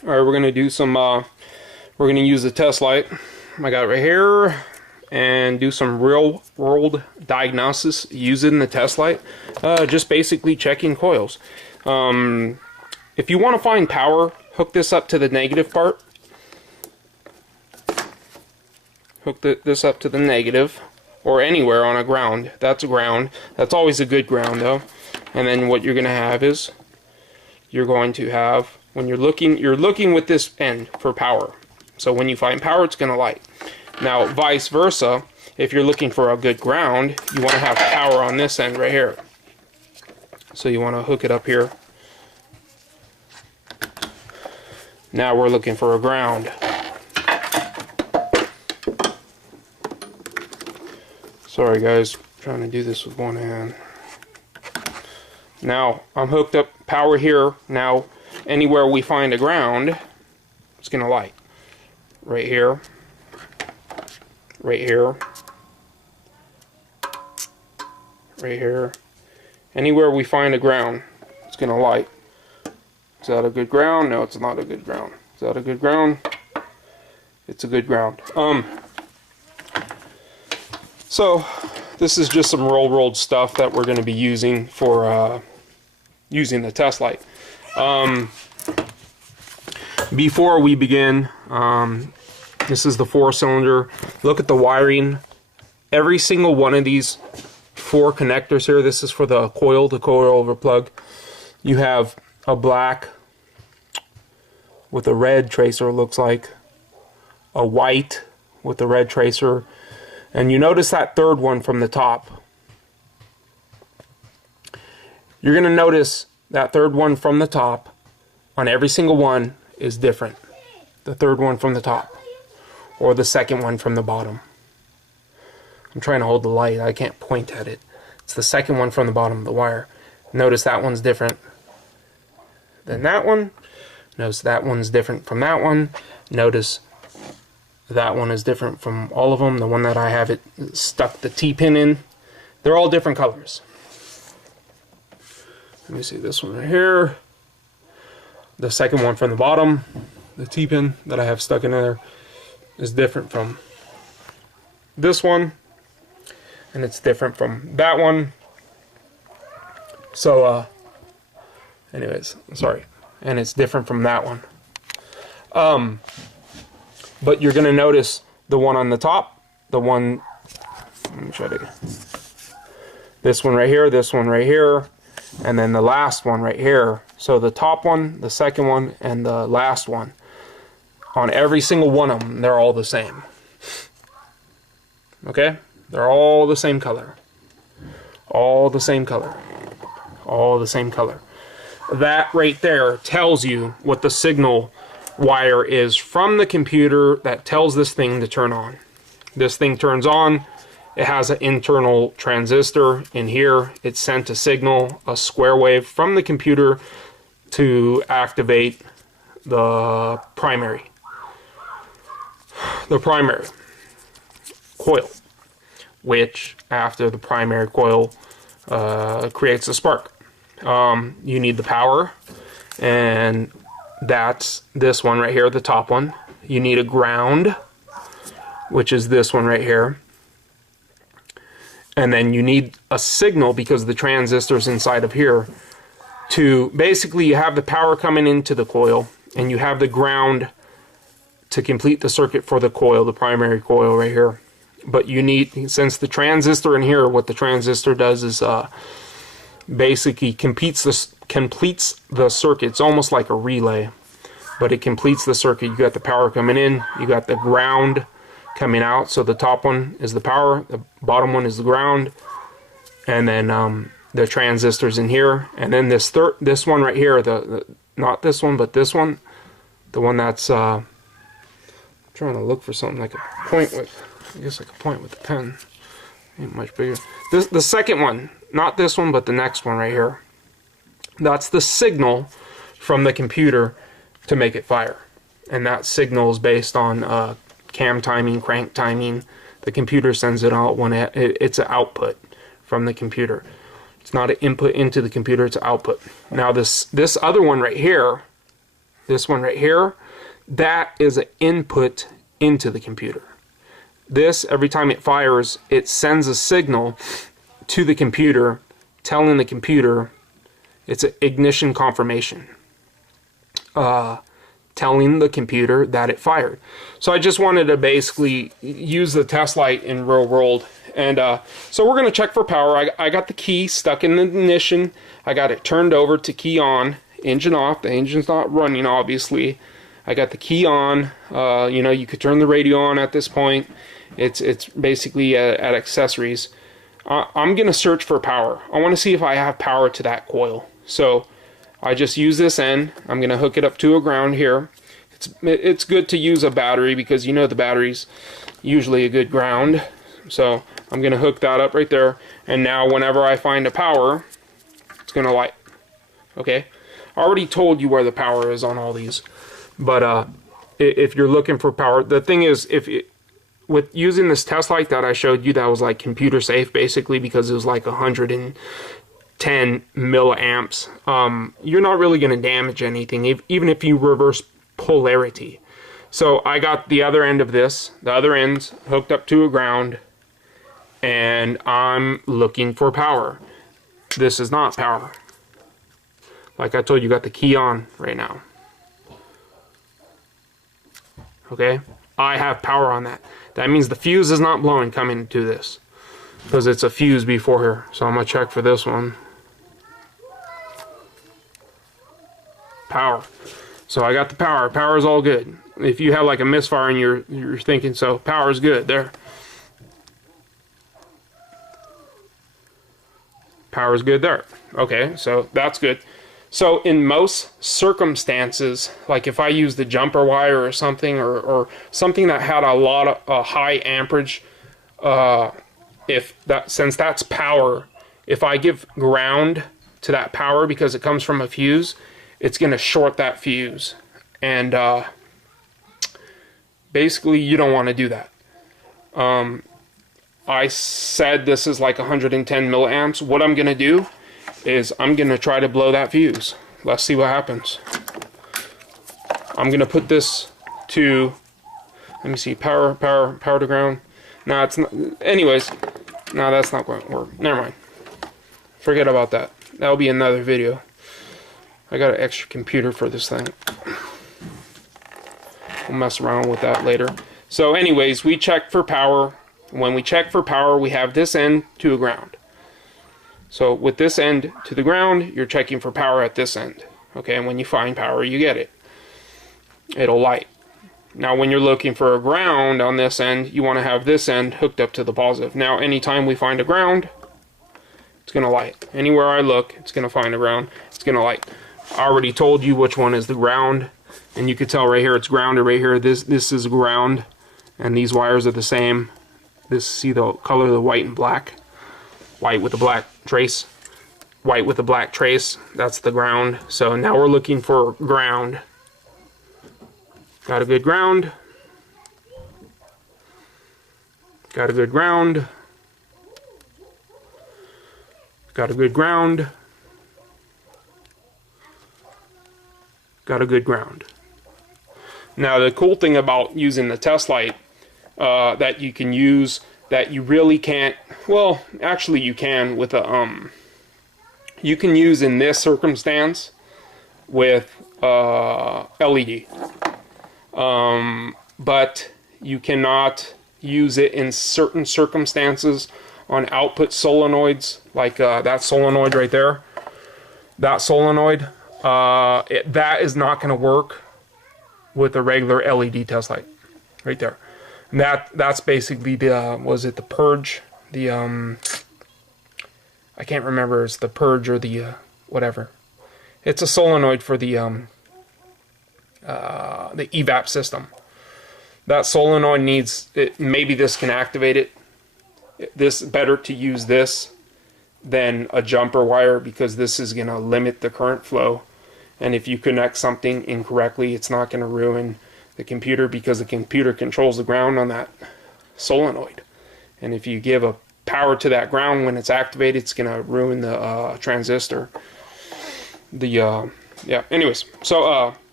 Alright, we're gonna do some we're gonna use the test light I got right here and do some real world diagnosis using the test light. Just basically checking coils. If you want to find power, hook this up to the negative part. Hook this up to the negative, or anywhere on a ground. That's a ground. That's always a good ground though. And then what you're going to have is, you're going to have, when you're looking with this end for power. So when you find power, it's going to light. Now vice versa, if you're looking for a good ground, you want to have power on this end right here. So you want to hook it up here. Now we're looking for a ground. Sorry guys, trying to do this with one hand. Now I'm hooked up power here. Now anywhere we find a ground, it's gonna light. Right here, right here, right here. Anywhere we find a ground, it's gonna light. Is that a good ground? No, it's not a good ground. Is that a good ground? It's a good ground. So this is just some real world stuff that we're going to be using for using the test light. Before we begin, this is the 4-cylinder. Look at the wiring. Every single one of these 4 connectors here, this is for the coil over plug. You have a black with a red tracer, it looks like, a white with a red tracer, and you notice that third one from the top. You're going to notice that third one from the top on every single one is different. The third one from the top, or the second one from the bottom. I'm trying to hold the light, I can't point at it. It's the second one from the bottom of the wire. Notice that one's different than that one. Notice that one's different from that one. Notice that one is different from all of them. The one that I have it stuck the T-pin in, they're all different colors. Let me see this one right here. The second one from the bottom, the T-pin that I have stuck in there, is different from this one, and it's different from that one. So anyways, sorry, and it's different from that one. But you're going to notice the one on the top, the one, let me try to, this one right here, and then the last one right here. So the top one, the second one, and the last one, on every single one of them, they're all the same. Okay? They're all the same color. All the same color. All the same color. That right there tells you what the signal wire is from the computer that tells this thing to turn on. This thing turns on. It has an internal transistor in here. It sent a signal, a square wave from the computer to activate the primary coil, which after the primary coil creates a spark. You need the power, and that's this one right here, the top one. You need a ground, which is this one right here. And then you need a signal, because the transistor's inside of here, to basically, you have the power coming into the coil, and you have the ground to complete the circuit for the coil, the primary coil right here. But you need, since the transistor in here, what the transistor does is basically completes the circuit. It's almost like a relay, but it completes the circuit. You got the power coming in, you got the ground coming out. So the top one is the power, the bottom one is the ground, and then the transistors in here. And then this one right here, not this one, but this one, the one that's I'm trying to look for something I could point with. I guess I could point with the pen. Ain't much bigger. The second one, not this one, but the next one right here. That's the signal from the computer to make it fire. And that signal is based on cam timing, crank timing. The computer sends it out when it's an output from the computer. It's not an input into the computer, it's an output. Now this other one right here, this one right here, that is an input into the computer. This, every time it fires, it sends a signal to the computer telling the computer it's an ignition confirmation, telling the computer that it fired. So I just wanted to basically use the test light in real world. And so we're going to check for power. I got the key stuck in the ignition. I got it turned over to key on, engine off. The engine's not running, obviously. I got the key on. You know, you could turn the radio on at this point. It's basically at accessories. I'm going to search for power. I want to see if I have power to that coil. So I just use this end. I'm going to hook it up to a ground here. It's good to use a battery because you know the battery's usually a good ground. So I'm going to hook that up right there. And now whenever I find a power, it's going to light. Okay? I already told you where the power is on all these. But if you're looking for power, the thing is, with using this test light that I showed you, that was like computer safe basically because it was like 110 milliamps. You're not really going to damage anything, even if you reverse polarity. So I got the other end of this, the other end's hooked up to a ground, and I'm looking for power. This is not power. Like I told you, got the key on right now. Okay, I have power on that. That means the fuse is not blowing coming into this, because it's a fuse before here. So I'm gonna check for this one. Power. So I got the power. Power is all good. If you have like a misfire and you're thinking, so power is good there. Power is good there. Okay, so that's good. So in most circumstances, like if I use the jumper wire or something, or something that had a lot of high amperage, since that's power, if I give ground to that power because it comes from a fuse, it's going to short that fuse. And basically you don't want to do that. I said this is like 110 milliamps. What I'm going to do is I'm going to try to blow that fuse. Let's see what happens. I'm going to put this to, let me see, power to ground. No, it's not. Anyways, no, that's not going to work. Never mind. Forget about that. That'll be another video. I got an extra computer for this thing. We'll mess around with that later. So anyways, we check for power. When we check for power, we have this end to a ground. So with this end to the ground, you're checking for power at this end. Okay, and when you find power, you get it. It'll light. Now when you're looking for a ground on this end, you want to have this end hooked up to the positive. Now anytime we find a ground, it's going to light. Anywhere I look, it's going to find a ground. It's going to light. I already told you which one is the ground. And you can tell right here, it's grounded right here. This is ground. And these wires are the same. See the color of the white and black? White with the black trace. White with the black trace. That's the ground. So now we're looking for ground. Got a good ground. Got a good ground. Got a good ground. Got a good ground. Now the cool thing about using the test light that you can use, that you really can't, well, actually you can with a, you can use in this circumstance with LED. But you cannot use it in certain circumstances on output solenoids, like that solenoid right there. That solenoid, that is not going to work with a regular LED test light, right there. And that's basically the was it the purge? The I can't remember. It's the purge or the whatever. It's a solenoid for the evap system. That solenoid needs it. Maybe this can activate it. This better to use this than a jumper wire, because this is going to limit the current flow. And if you connect something incorrectly, it's not going to ruin the computer, because the computer controls the ground on that solenoid. And if you give a power to that ground when it's activated, it's going to ruin the transistor. Yeah, anyways, so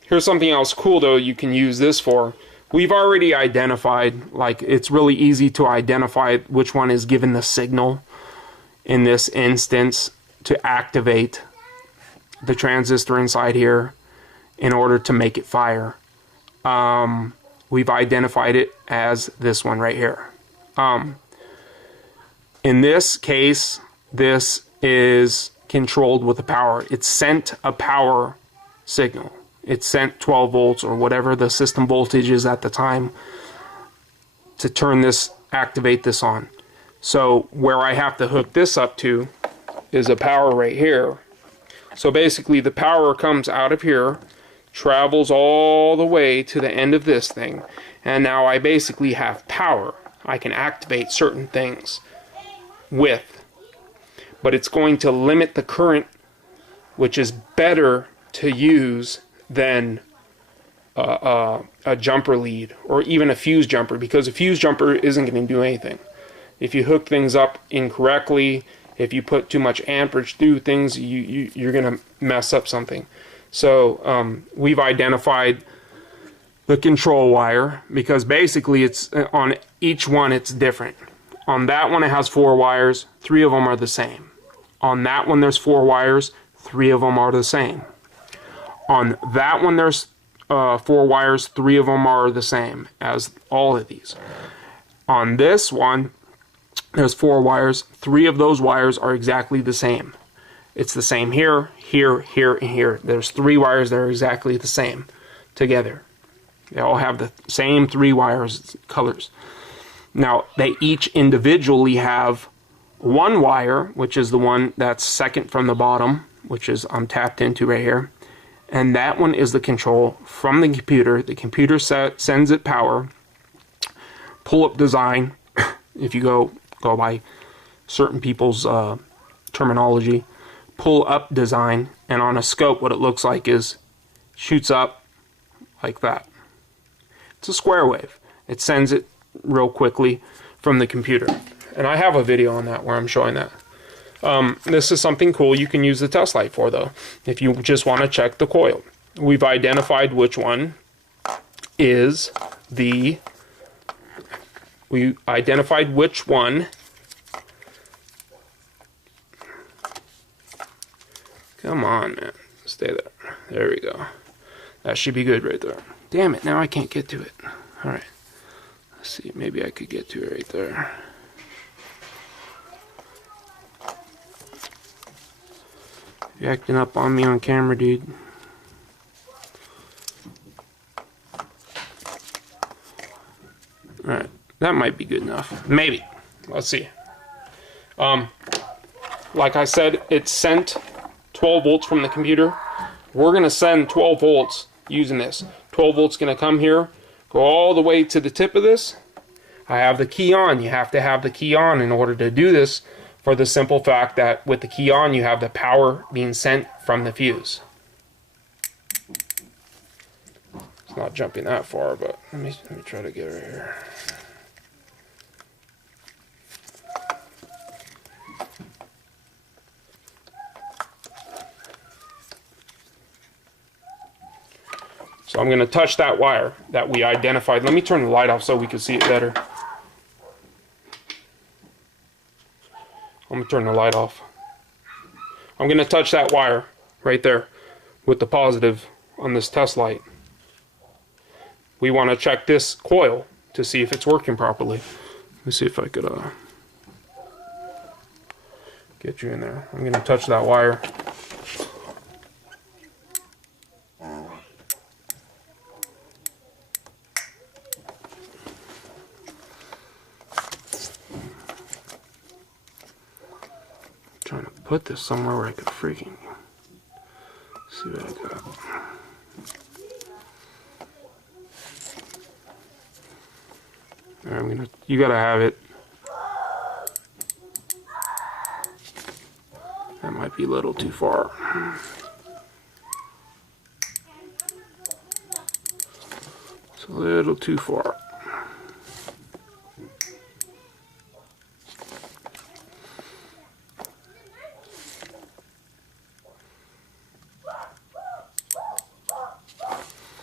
Here's something else cool though you can use this for. We've already identified, like, it's really easy to identify which one is given the signal in this instance to activate the transistor inside here in order to make it fire. We've identified it as this one right here. In this case, this is controlled with the power. It sent a power signal. It sent 12 volts or whatever the system voltage is at the time to turn this, activate this on. So where I have to hook this up to is a power right here. So basically the power comes out of here, travels all the way to the end of this thing, and now I basically have power. I can activate certain things with, but it's going to limit the current, which is better to use than a jumper lead or even a fuse jumper, because a fuse jumper isn't going to do anything. If you hook things up incorrectly, if you put too much amperage through things, you're going to mess up something. So we've identified the control wire, because basically it's on each one it's different. On that one it has 4 wires, 3 of them are the same. On that one there's 4 wires, 3 of them are the same. On that one there's 4 wires, 3 of them are the same as all of these. On this one there's 4 wires, 3 of those wires are exactly the same. It's the same here, here, here, and here. There's 3 wires that are exactly the same together. They all have the same 3 wires colors. Now they each individually have 1 wire, which is the one that's second from the bottom, which is I'm tapped into right here. And that one is the control from the computer. The computer sends it power. Pull-up design, if you go by certain people's terminology, pull-up design, and on a scope what it looks like is shoots up like that. It's a square wave. It sends it real quickly from the computer. And I have a video on that where I'm showing that. This is something cool you can use the test light for, though, if you just want to check the coil. We've identified which one is the... We identified which one... Come on, man. Stay there. There we go. That should be good right there. Damn it, now I can't get to it. Alright. Let's see, maybe I could get to it right there. You're acting up on me on camera, dude. Alright, that might be good enough. Maybe. Let's see. Like I said, it sent 12 volts from the computer. We're going to send 12 volts using this. 12 volts going to come here, go all the way to the tip of this. I have the key on. You have to have the key on in order to do this, for the simple fact that with the key on you have the power being sent from the fuse. It's not jumping that far, but let me try to get right here. So I'm going to touch that wire that we identified. Let me turn the light off so we can see it better. I'm going to turn the light off. I'm going to touch that wire right there with the positive on this test light. We want to check this coil to see if it's working properly. Let me see if I could get you in there. I'm going to touch that wire. Trying to put this somewhere where I could freaking see what I got. Alright, you gotta have it. That might be a little too far. It's a little too far.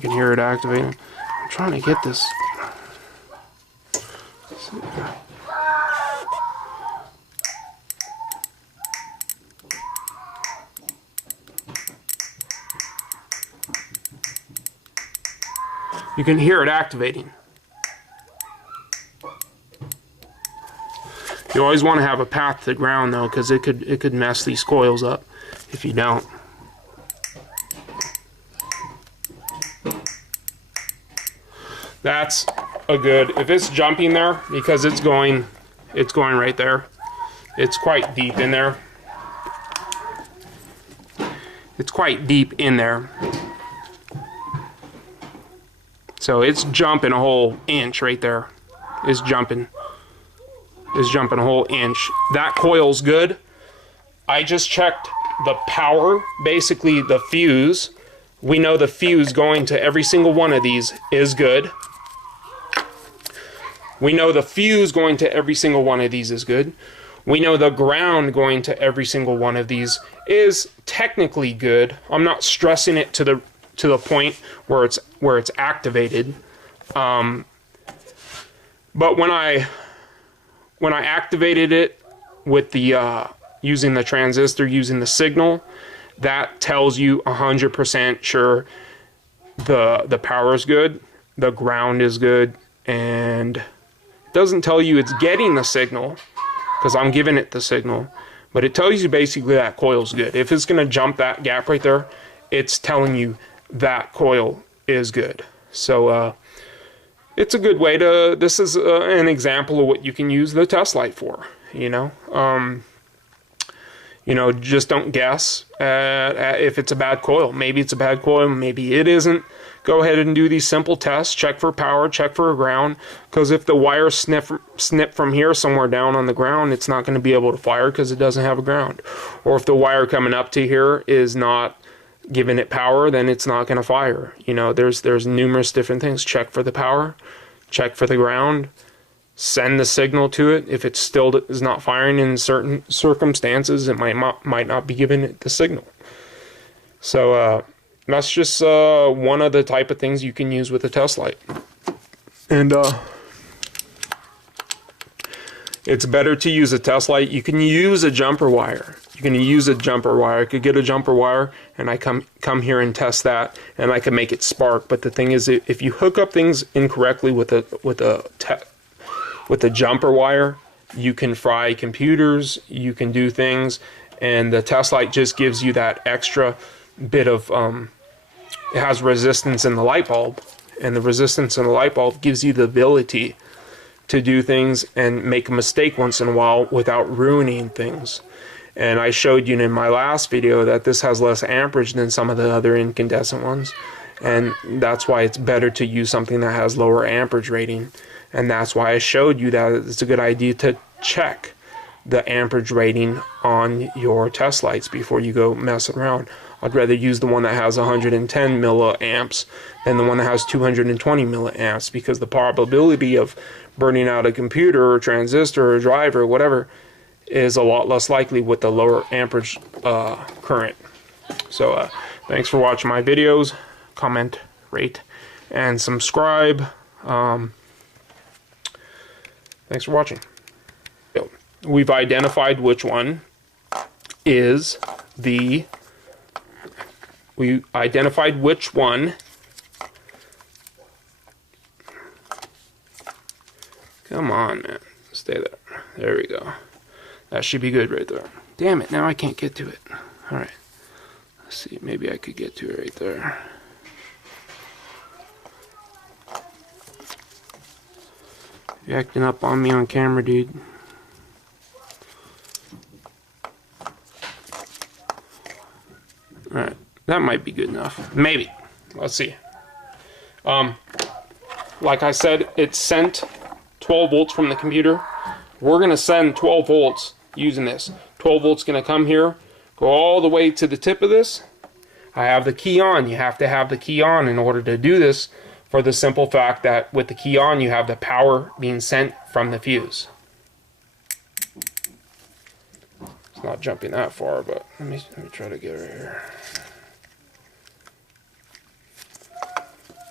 You can hear it activating. I'm trying to get this. You can hear it activating. You always want to have a path to the ground though, because it could mess these coils up if you don't. That's a good, if it's jumping there, because it's going right there. It's quite deep in there. It's quite deep in there. So it's jumping a whole inch right there. It's jumping a whole inch. That coil's good. I just checked the power, basically the fuse. We know the fuse going to every single one of these is good. We know the fuse going to every single one of these is good. We know the ground going to every single one of these is technically good. I'm not stressing it to the point where it's activated. But when I activated it with the using the transistor, using the signal, that tells you 100% sure the power is good, the ground is good, and it doesn't tell you it's getting the signal because I'm giving it the signal, but it tells you basically that coil's good. If it's going to jump that gap right there, it's telling you that coil is good. So it's a good way to, this is an example of what you can use the test light for, you know. Just don't guess if it's a bad coil. Maybe it's a bad coil, maybe it isn't. Go ahead and do these simple tests. Check for power, check for a ground, because if the wire snip from here somewhere down on the ground, it's not going to be able to fire because it doesn't have a ground. Or if the wire coming up to here is not giving it power, then it's not going to fire. You know, there's numerous different things. Check for the power, check for the ground, send the signal to it. If it still is not firing in certain circumstances, it might not be giving it the signal. So that's just one of the type of things you can use with a test light. And it's better to use a test light. You can use a jumper wire. You can use a jumper wire. I could get a jumper wire and I come here and test that, and I can make it spark. But the thing is, if you hook up things incorrectly with a jumper wire, you can fry computers, you can do things, and the test light just gives you that extra bit of it has resistance in the light bulb, and the resistance in the light bulb gives you the ability to do things and make a mistake once in a while without ruining things. And I showed you in my last video that this has less amperage than some of the other incandescent ones, and that's why it's better to use something that has lower amperage rating. And that's why I showed you that it's a good idea to check the amperage rating on your test lights before you go messing around. I'd rather use the one that has 110 milliamps than the one that has 220 milliamps, because the probability of burning out a computer or transistor or driver or whatever is a lot less likely with the lower amperage current. So thanks for watching my videos. Comment, rate, and subscribe. Thanks for watching. We've identified which one is the... We identified which one... Come on, man. Stay there. There we go. That should be good right there. Damn it, now I can't get to it. Alright. Let's see, maybe I could get to it right there. You're acting up on me on camera, dude. Alright, that might be good enough. Maybe. Let's see. Like I said, it sent 12 volts from the computer. We're going to send 12 volts using this. 12 volts going to come here, go all the way to the tip of this. I have the key on. You have to have the key on in order to do this, for the simple fact that with the key on, you have the power being sent from the fuse. It's not jumping that far, but let me try to get right here.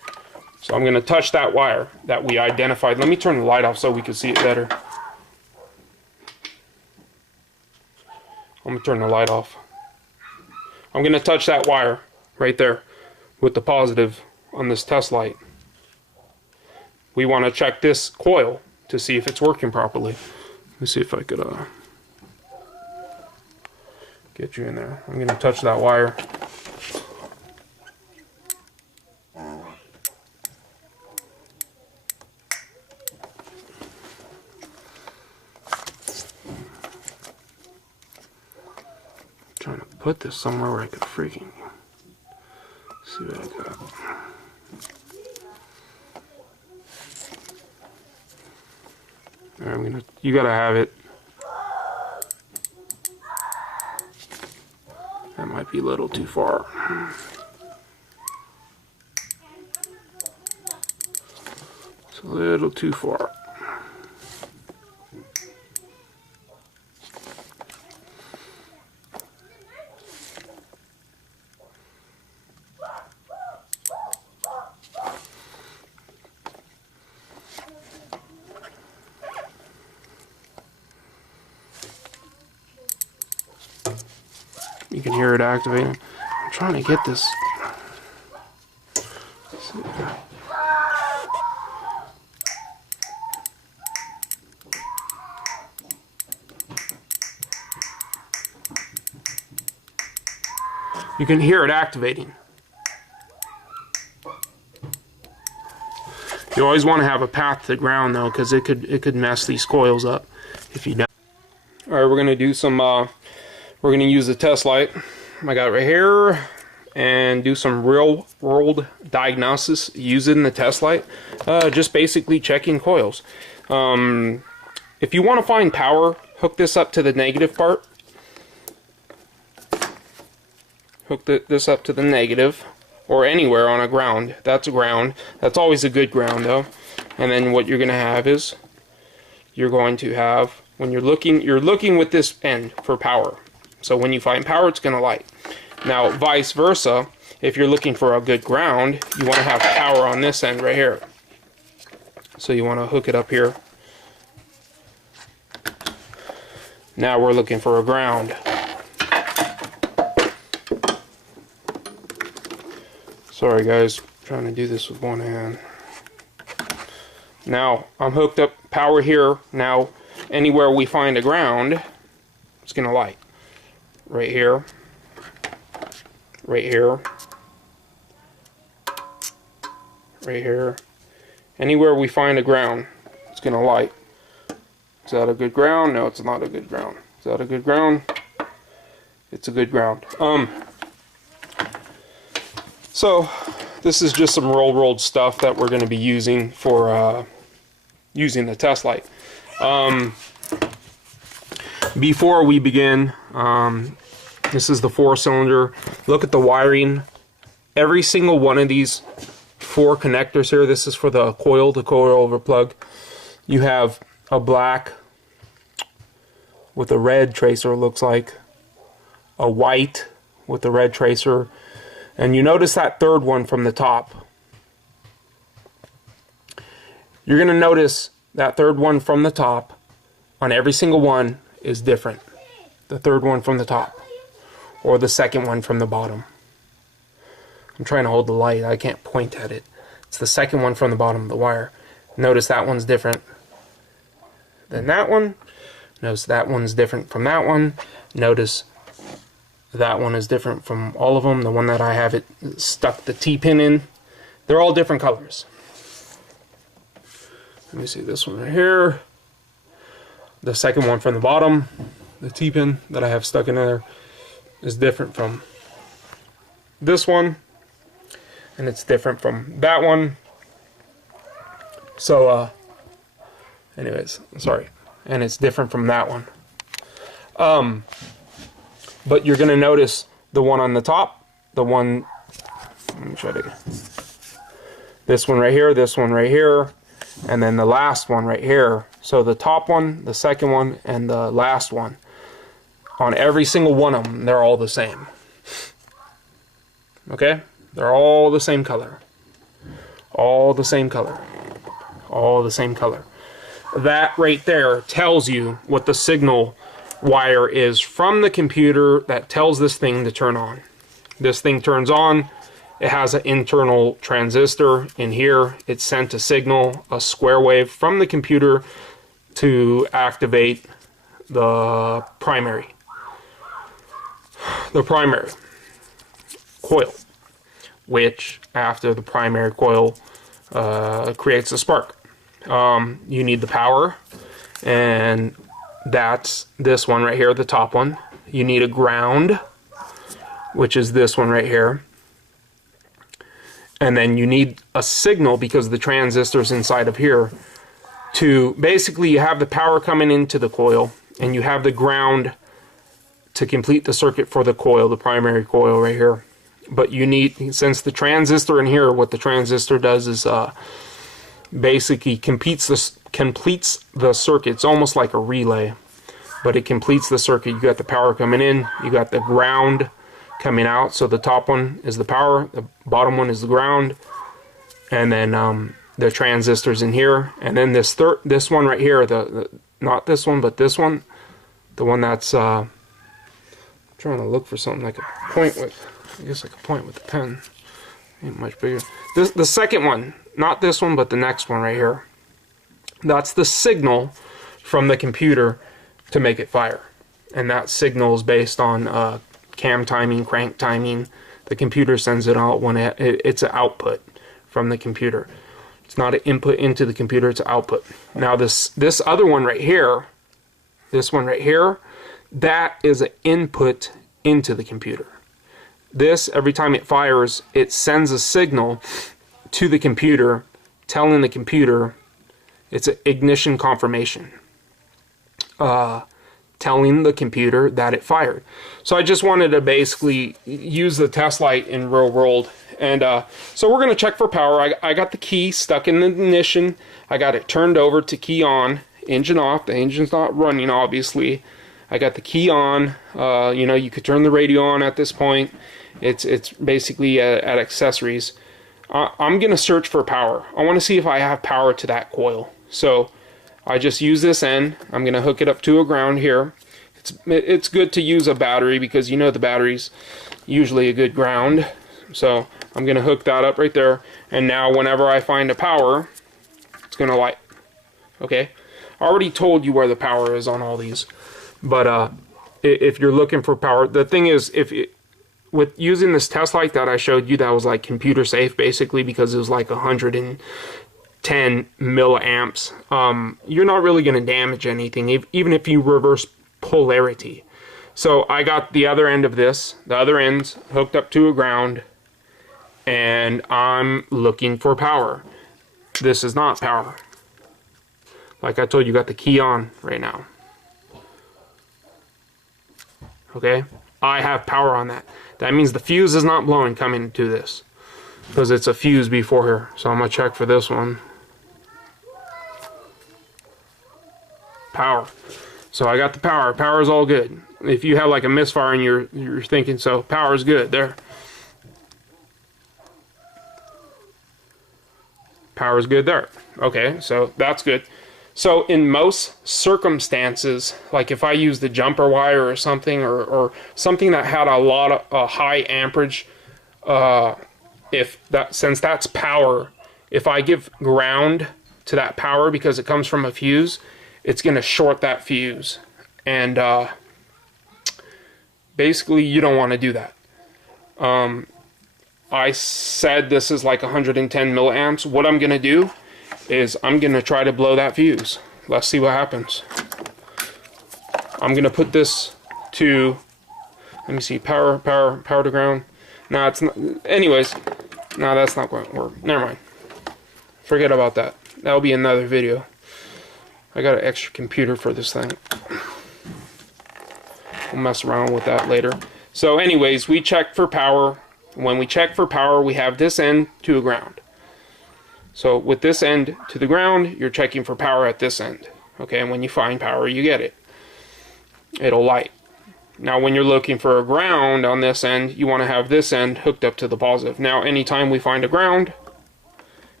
So I'm going to touch that wire that we identified. Let me turn the light off so we can see it better. I'm going to turn the light off. I'm going to touch that wire right there with the positive on this test light. We want to check this coil to see if it's working properly. Let me see if I could get you in there. I'm going to touch that wire. Trying to put this somewhere where I could freaking see what I got. Alright, you gotta have it. That might be a little too far. It's a little too far. You can hear it activating. I'm trying to get this. You can hear it activating. You always want to have a path to ground though, because it could mess these coils up if you don't. All right, we're gonna do some. We're going to use the test light I got right here and do some real world diagnosis using the test light. Just basically checking coils. If you want to find power, hook this up to the negative part. Hook this up to the negative or anywhere on a ground. That's a ground. That's always a good ground though. And then what you're going to have is you're going to have, when you're looking with this end for power. So when you find power, it's going to light. Now, vice versa, if you're looking for a good ground, you want to have power on this end right here. So you want to hook it up here. Now we're looking for a ground. Sorry guys, trying to do this with one hand. Now, I'm hooked up power here. Now, anywhere we find a ground, it's going to light. Right here, right here, right here. Anywhere we find a ground, it's going to light. Is that a good ground? No, it's not a good ground. Is that a good ground? It's a good ground. So, this is just some real world stuff that we're going to be using for using the test light. Before we begin, this is the 4-cylinder. Look at the wiring. Every single one of these 4 connectors here, this is for the coil over plug. You have a black with a red tracer, it looks like. A white with a red tracer. And you notice that third one from the top. You're going to notice that third one from the top on every single one is different. The third one from the top or the second one from the bottom. I'm trying to hold the light, I can't point at it. It's the second one from the bottom of the wire. Notice that one's different than that one. Notice that one's different from that one. Notice that one is different from all of them. The one that I have it stuck the T-pin in, they're all different colors. Let me see this one right here. The second one from the bottom, the T-pin that I have stuck in there, is different from this one, and it's different from that one. So, anyways, sorry, and it's different from that one. But you're going to notice the one on the top, the one, let me try to, this one right here, this one right here, and then the last one right here. So the top one, the second one, and the last one. On every single one of them, they're all the same. Okay? They're all the same color. all the same color. All the same color. That right there tells you what the signal wire is from the computer that tells this thing to turn on. This thing turns on. It has an internal transistor in here. It sent a signal, a square wave from the computer to activate the primary coil, which after the primary coil creates a spark. You need the power, and that's this one right here, the top one. You need a ground, which is this one right here. And then you need a signal, because the transistors inside of here, to basically you have the power coming into the coil, and you have the ground to complete the circuit for the coil, the primary coil right here. But you need, since the transistor in here, what the transistor does is basically completes the circuit. It's almost like a relay, but it completes the circuit. You got the power coming in, you got the ground coming out. So the top one is the power, the bottom one is the ground, and then the transistors in here, and then this one right here, the not this one but this one, the one that's I'm trying to look for something like a point with, I guess like a point with the pen. Ain't much bigger. The second one, not this one but the next one right here, that's the signal from the computer to make it fire. And that signal is based on cam timing, crank timing. The computer sends it out when it's an output from the computer. It's not an input into the computer, it's an output. Now this other one right here, this one right here, that is an input into the computer. This, every time it fires, it sends a signal to the computer, telling the computer, it's an ignition confirmation, telling the computer that it fired. So I just wanted to basically use the test light in real world. And so we're going to check for power. I got the key stuck in the ignition. I got it turned over to key on, engine off. The engine's not running, obviously. I got the key on. You know, you could turn the radio on at this point. It's basically at accessories. I'm going to search for power. I want to see if I have power to that coil. So I just use this end. I'm going to hook it up to a ground here. It's good to use a battery, because you know the battery's usually a good ground. So I'm going to hook that up right there. And now whenever I find a power, it's going to light. Okay? I already told you where the power is on all these. But if you're looking for power, the thing is, with using this test light that I showed you, that was like computer safe basically, because it was like 110 milliamps. You're not really going to damage anything, even if you reverse polarity. So I got the other end of this, the other end's hooked up to a ground, and I'm looking for power. This is not power. Like I told you, got the key on right now. Okay, I have power on that. That means the fuse is not blowing coming into this, because it's a fuse before here. So I'm gonna check for this one. Power. So I got the power. Power is all good. If you have like a misfire and you're thinking, so power is good there. Power is good there. Okay, so that's good. So in most circumstances, like if I use the jumper wire or something, or something that had a lot of high amperage, since that's power, if I give ground to that power because it comes from a fuse, it's going to short that fuse. And basically you don't want to do that. I said this is like 110 milliamps. What I'm going to do is I'm going to try to blow that fuse. Let's see what happens. I'm going to put this to, let me see, power to ground. No, it's not. Anyways, no, that's not going to work. Never mind. Forget about that. That'll be another video. I got an extra computer for this thing. We'll mess around with that later. So anyways, we checked for power. When we check for power, we have this end to a ground. So with this end to the ground, you're checking for power at this end. Okay, and when you find power, you get it. It'll light. Now when you're looking for a ground on this end, you want to have this end hooked up to the positive. Now anytime we find a ground,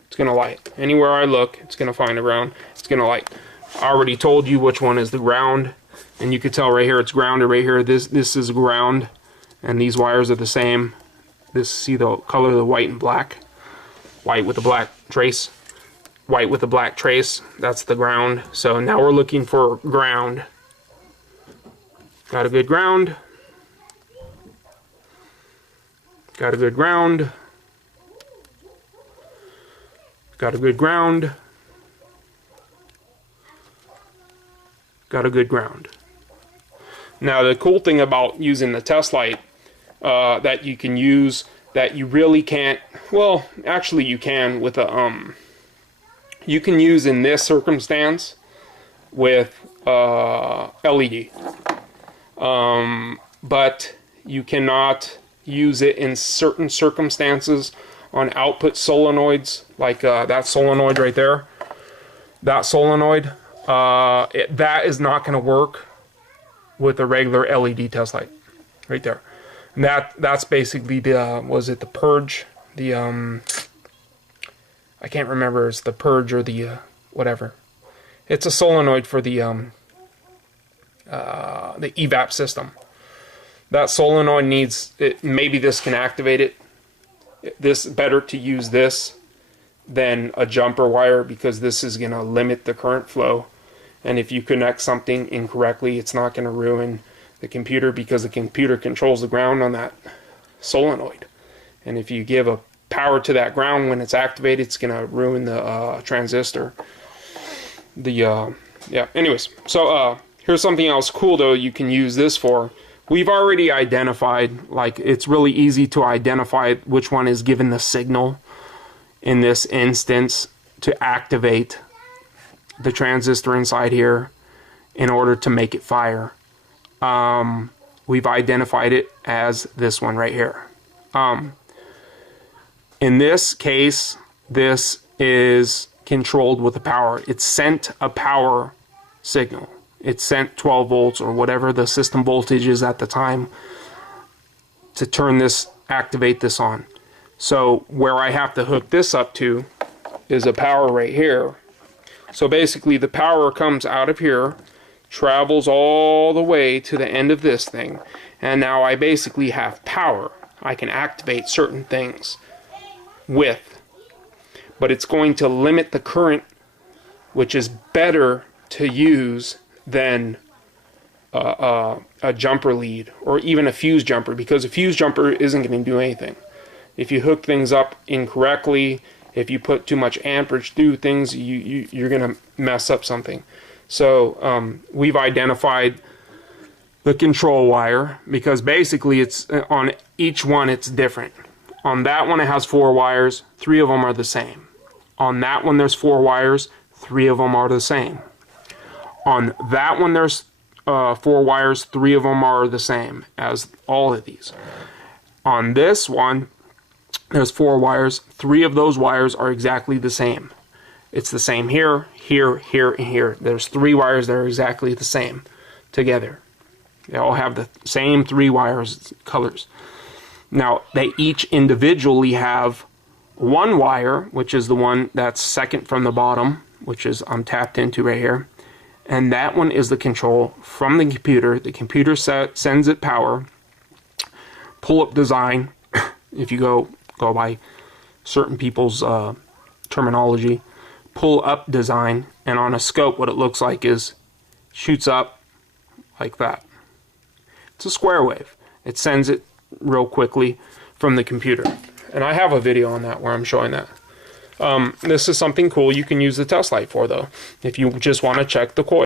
It's going to light. Anywhere I look, it's going to find a ground. It's going to light. I already told you which one is the ground, and you can tell right here it's grounded right here. This is ground, and these wires are the same. See the color of the white and black? White with the black trace. White with the black trace. That's the ground. So now we're looking for ground. Got a good ground. Got a good ground. Got a good ground. Got a good ground. Now the cool thing about using the test light that you can use that you really can't, well, actually you can with a you can use in this circumstance with LED, but you cannot use it in certain circumstances on output solenoids, like that solenoid right there. That solenoid, that is not going to work with a regular LED test light, right there. And that's basically the was it the purge? The I can't remember. It's the purge or the whatever. It's a solenoid for the evap system. That solenoid needs it. Maybe this can activate it. This better to use this than a jumper wire, because this is going to limit the current flow, and if you connect something incorrectly, it's not going to ruin the computer, because the computer controls the ground on that solenoid, and if you give a power to that ground when it's activated, it's going to ruin the transistor. Yeah, anyways, so here's something else cool though you can use this for. We've already identified, like, it's really easy to identify which one is given the signal in this instance to activate the transistor inside here in order to make it fire. We've identified it as this one right here. In this case, this is controlled with the power. It's sent a power signal. It sent 12 volts or whatever the system voltage is at the time to turn this, activate this on. So where I have to hook this up to is a power right here. So basically the power comes out of here, travels all the way to the end of this thing, and now I basically have power. I can activate certain things with, but it's going to limit the current, which is better to use than a jumper lead or even a fuse jumper, because a fuse jumper isn't going to do anything. If you hook things up incorrectly, if you put too much amperage through things, you're going to mess up something. So we've identified the control wire, because basically it's on each one it's different. On that one it has 4 wires, 3 of them are the same. On that one there's 4 wires, 3 of them are the same. On that one there's 4 wires, 3 of them are the same as all of these. On this one there's 4 wires, 3 of those wires are exactly the same. It's the same here, here, here, and here. There's 3 wires that are exactly the same together. They all have the same 3 wires, colors. Now, they each individually have 1 wire, which is the one that's second from the bottom, which is I'm tapped into right here. And that one is the control from the computer. The computer sends it power. Pull-up design, if you go by certain people's terminology, pull-up design, and on a scope what it looks like is shoots up like that. It's a square wave. It sends it real quickly from the computer, and I have a video on that where I'm showing that. This is something cool you can use the test light for though, if you just want to check the coil.